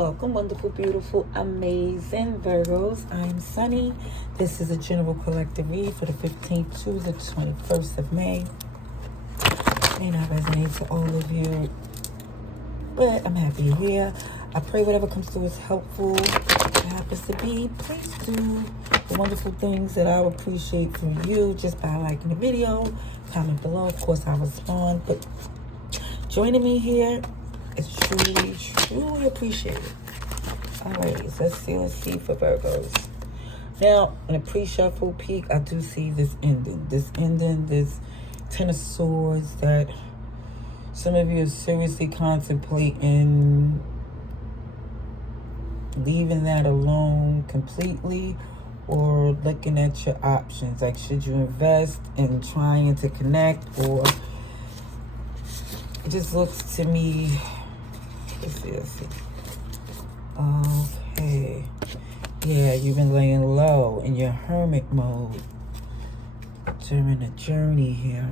Welcome, wonderful, beautiful, amazing Virgos. I'm Sunny. This is a general collective read for the 15th to the 21st of May. May not resonate to all of you, but I'm happy you're here. I pray whatever comes through is helpful. If it happens to be, please do the wonderful things that I would appreciate from you just by liking the video, comment below. Of course, I'll respond, but joining me here is truly appreciated. All right, let's see for Virgos. Now, in a pre-shuffle peek, I do see this ending, this Ten of Swords that some of you are seriously contemplating leaving that alone completely or looking at your options. Like, should you invest in trying to connect, or it just looks to me, let's see. Okay. Yeah, you've been laying low in your hermit mode during the journey here.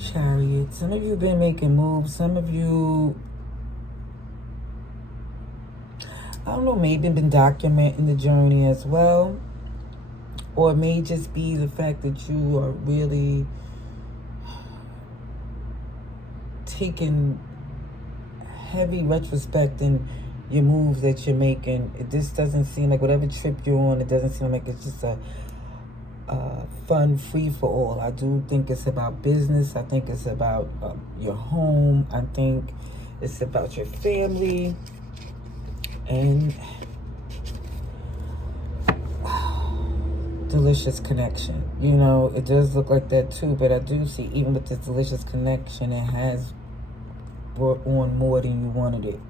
Chariot. Some of you have been making moves. Some of you, I don't know, maybe been documenting the journey as well. Or it may just be the fact that you are really taking heavy retrospect in your moves that you're making. This doesn't seem like, whatever trip you're on, it doesn't seem like it's just a fun free-for-all. I do think it's about business. I think it's about your home. I think it's about your family. And delicious connection. You know, it does look like that too, but I do see, even with this delicious connection, it has brought on more than you wanted it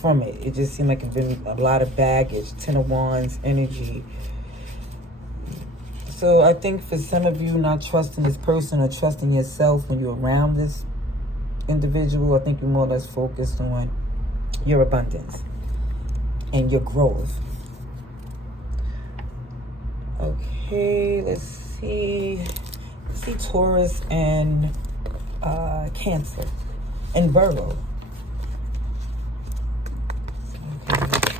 from it. It just seemed like it's been a lot of baggage, Ten of Wands energy. So I think for some of you, not trusting this person or trusting yourself when you're around this individual, I think you're more or less focused on your abundance and your growth. Okay, let's see Taurus and Cancer and Virgo. Okay.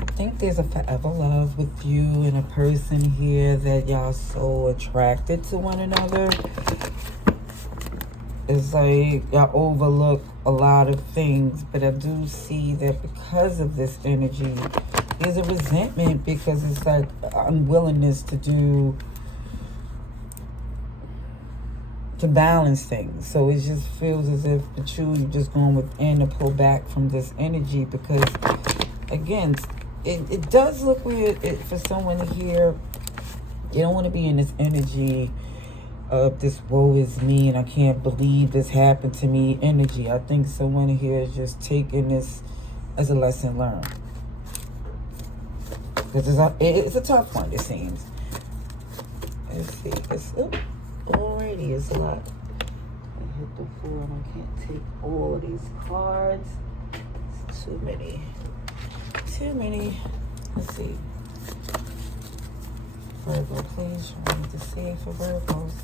I think there's a forever love with you and a person here that y'all so attracted to one another. It's like y'all overlook a lot of things, but I do see that because of this energy, there's a resentment because it's like unwillingness to balance things. So it just feels as if you're just going within to pull back from this energy because, again, it does look weird for someone here. You don't want to be in this energy of this woe is me and I can't believe this happened to me energy. I think someone here is just taking this as a lesson learned. Because it's a tough one, it seems. Let's see. Alrighty, it's a lot. I hit the floor and I can't take all of these cards. It's too many. Let's see. Virgo, please. I need to see it for Virgos.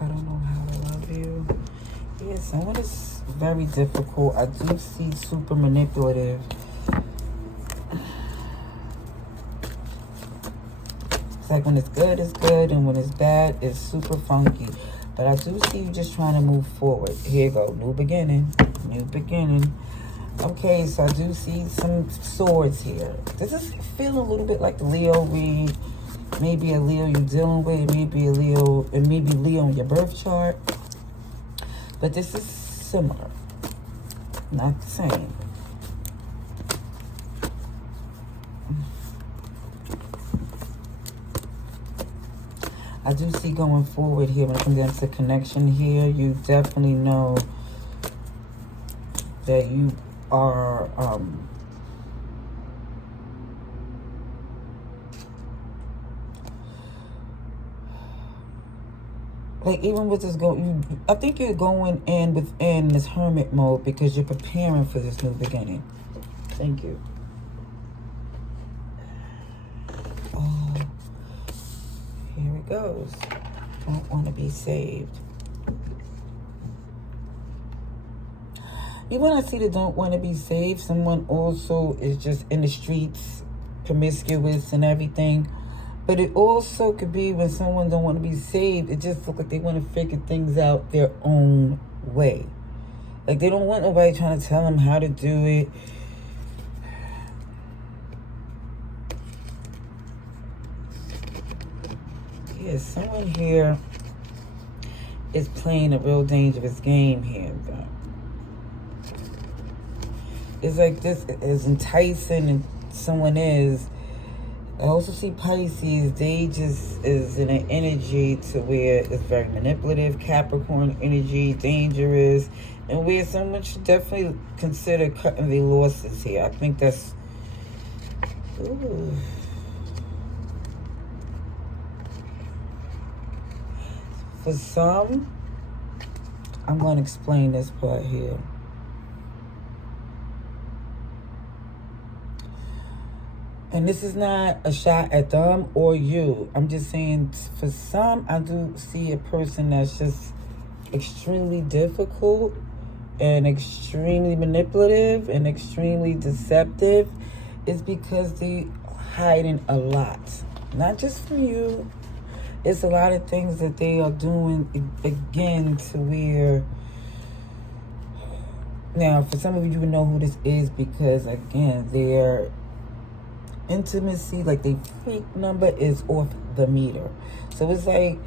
I don't know how to love you. Yeah, someone is very difficult. I do see super manipulative. It's like when it's good, and when it's bad, it's super funky. But I do see you just trying to move forward. Here you go, new beginning. Okay, so I do see some swords here. This is feeling a little bit like the Leo read. Maybe a Leo you're dealing with, maybe Leo in your birth chart. But this is similar, not the same. I do see going forward here, when it comes down to connection here, you definitely know that you are like, even with this I think you're going in within this hermit mode because you're preparing for this new beginning. Thank you. Oh, here it goes. don't want to be saved. Even when I see the don't want to be saved, someone also is just in the streets, promiscuous and everything. But it also could be when someone don't want to be saved, it just looks like they want to figure things out their own way. Like they don't want nobody trying to tell them how to do it. Yeah, someone here is playing a real dangerous game here, though. It's like this is enticing and someone is. I also see Pisces, they just is in an energy to where it's very manipulative, Capricorn energy, dangerous, and where someone should definitely consider cutting their losses here. I think that's... Ooh. For some, I'm going to explain this part here. And this is not a shot at them or you. I'm just saying, for some, I do see a person that's just extremely difficult and extremely manipulative and extremely deceptive. It's because they hiding a lot. Not just from you. It's a lot of things that they are doing, again, to where... Now, for some of you know who this is because, again, they're... intimacy, like the freak number is off the meter. So it's like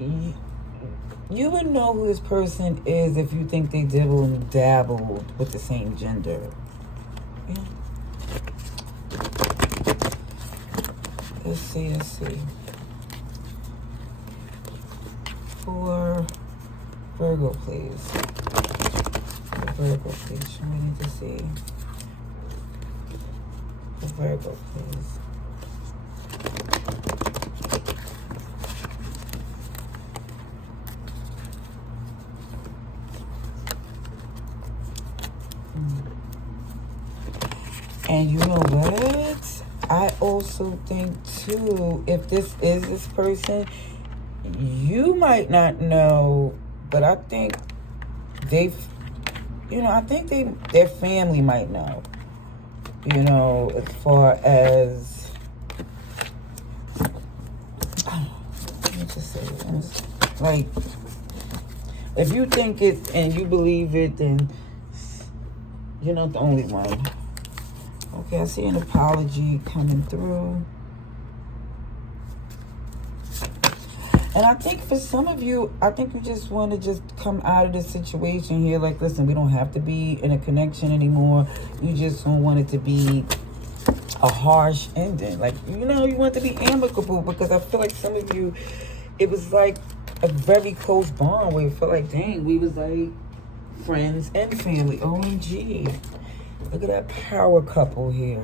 you would know who this person is if you think they dibble and dabbled with the same gender. Yeah. Let's see. For Virgo, please. For Virgo, please. We need to see. Virgo, please. And you know what? I also think too, if this is this person, you might not know, but I think I think their family might know. As far as, let me just say this. Like, if you think it and you believe it, then you're not the only one. Okay, I see an apology coming through. And I think for some of you, I think you just want to just come out of the situation here. Like, listen, we don't have to be in a connection anymore. You just don't want it to be a harsh ending. Like, you want it to be amicable, because I feel like some of you, it was like a very close bond where it felt like, dang, we was like friends and family. OMG. Look at that power couple here.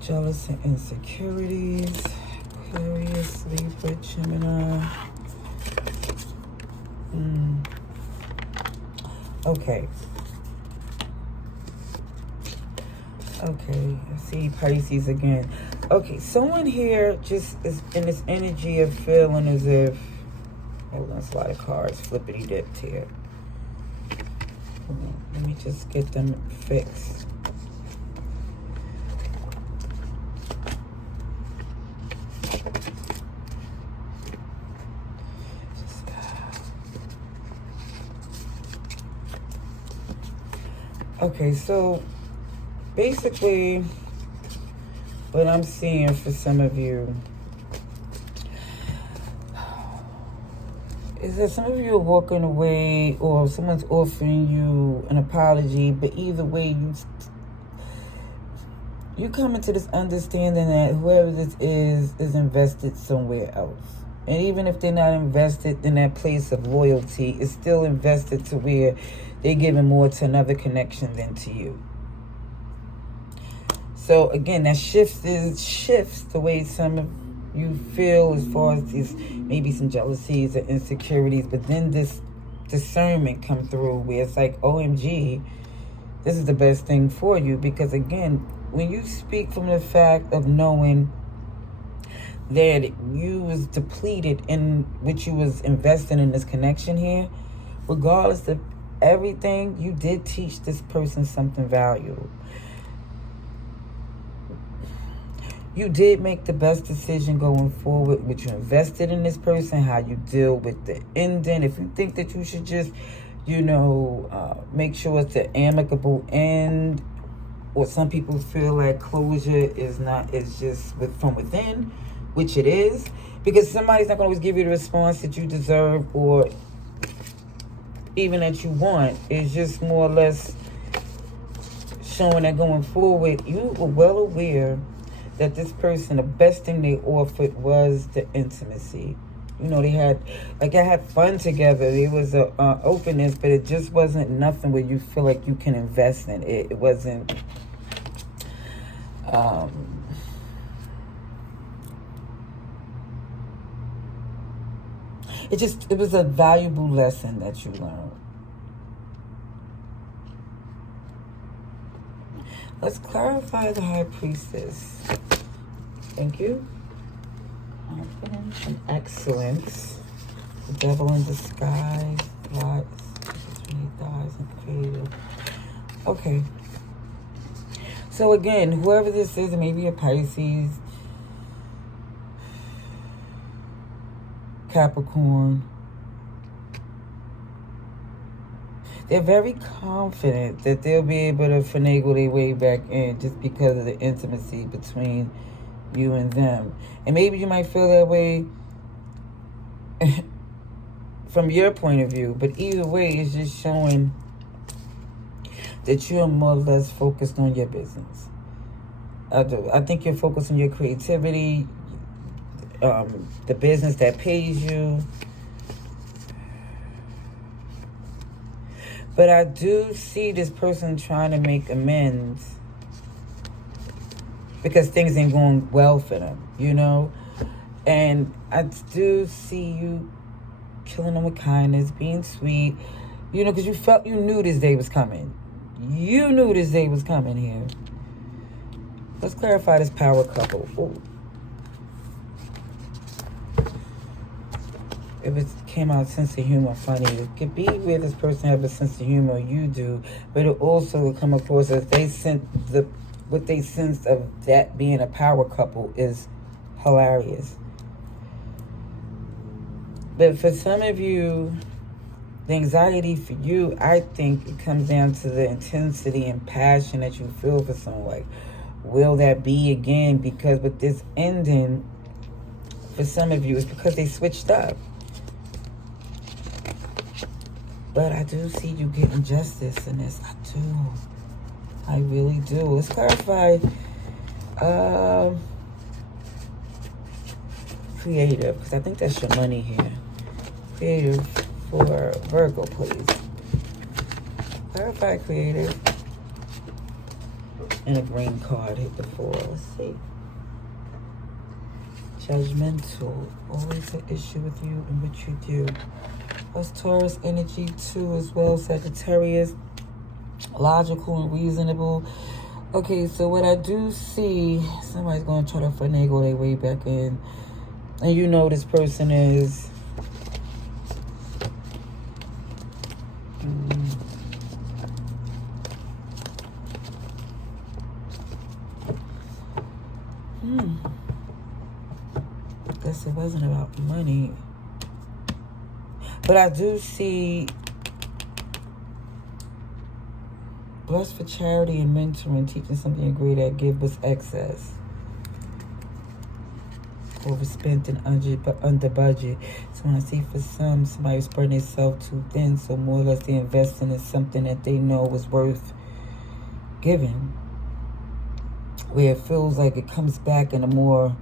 Jealous and insecurities. Aquarius, Libra, Gemini. Okay. I see Pisces again. Okay, someone here just is in this energy of feeling as if... Hold on, it's a lot of cards flippity-dipped here. Let me just get them fixed. Okay, so basically what I'm seeing for some of you is that some of you are walking away, or someone's offering you an apology, but either way, you come into this understanding that whoever this is invested somewhere else. And even if they're not invested in that place of loyalty, it's still invested to where they're giving more to another connection than to you. So again, that shifts the way some of you feel, as far as these maybe some jealousies or insecurities, but then this discernment come through where it's like, OMG, this is the best thing for you. Because again, when you speak from the fact of knowing that you was depleted in which you was investing in this connection here, regardless of everything, you did teach this person something valuable. You did make the best decision going forward, which you invested in this person, how you deal with the ending. If you think that you should just, make sure it's an amicable end, or some people feel like closure is just from within, which it is, because somebody's not going to always give you the response that you deserve or even that you want. It's just more or less showing that going forward, you were well aware that this person, the best thing they offered was the intimacy. They had fun together. There was a openness, but it just wasn't nothing where you feel like you can invest in it. It wasn't. It was a valuable lesson that you learned. Let's clarify the High Priestess. Thank you. Confidence and excellence. The Devil in Disguise. Lies. And creative. Okay. So again, whoever this is, it may be a Pisces, Capricorn. They're very confident that they'll be able to finagle their way back in just because of the intimacy between you and them. And maybe you might feel that way from your point of view, but either way, it's just showing that you are more or less focused on your business. I think you're focused on your creativity, the business that pays you. But I do see this person trying to make amends because things ain't going well for them, And I do see you killing them with kindness, being sweet, because you knew this day was coming. You knew this day was coming here. Let's clarify this power couple. Ooh. If it came out sense of humor funny, it could be where this person have a sense of humor, you do, but it also will come across as what they sense of that being a power couple is hilarious. But for some of you, the anxiety for you, I think it comes down to the intensity and passion that you feel for someone. Like, will that be again? Because with this ending, for some of you, it's because they switched up. But I do see you getting justice in this. I do. I really do. Let's clarify. Creative, because I think that's your money here. Creative for Virgo, please. Clarify creative. And a green card hit the 4. Let's see. Judgmental. Always an issue with you and what you do. That's Taurus energy too as well. Sagittarius. Logical and reasonable. Okay, so what I do see, somebody's going to try to finagle their way back in. And this person is... Guess it wasn't about money. But I do see blessed for charity and mentoring, teaching something you're great at, give was excess. Overspent and under budget. So when I see for somebody spreading themselves too thin, so more or less they're investing in something that they know was worth giving. Where it feels like it comes back in a more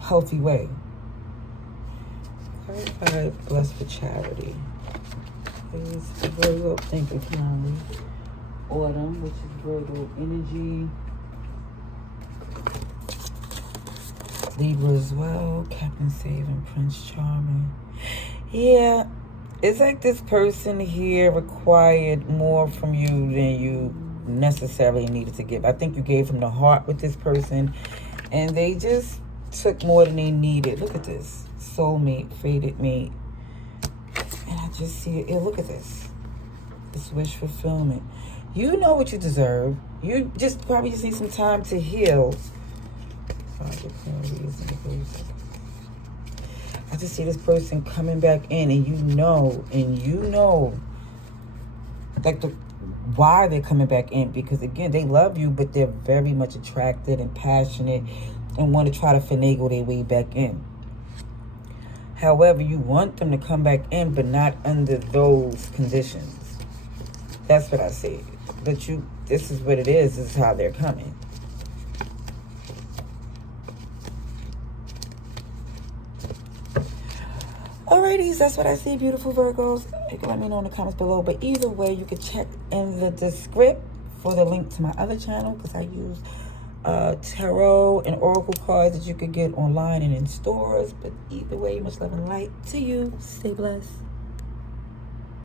healthy way. Clarified, blessed for charity. Please, Virgo, thank you kindly. Autumn, which is Virgo energy. Libra as well. Captain Save and Prince Charming. Yeah, it's like this person here required more from you than you necessarily needed to give. I think you gave them the heart with this person, and they just took more than they needed. Look at this. Soulmate, fated mate. And I just see it. Look at this. This wish fulfillment. You know what you deserve. You just probably just need some time to heal. I just see this person coming back in, and you know, like why they're coming back in, because again, they love you, but they're very much attracted and passionate and want to try to finagle their way back in. However, you want them to come back in, but not under those conditions. That's what I see. But this is what it is. This is how they're coming. Alrighties, that's what I see, beautiful Virgos. You can let me know in the comments below. But either way, you can check in the description for the link to my other channel, because I use tarot and oracle cards that you could get online and in stores. But either way, much love and light to you. Stay blessed.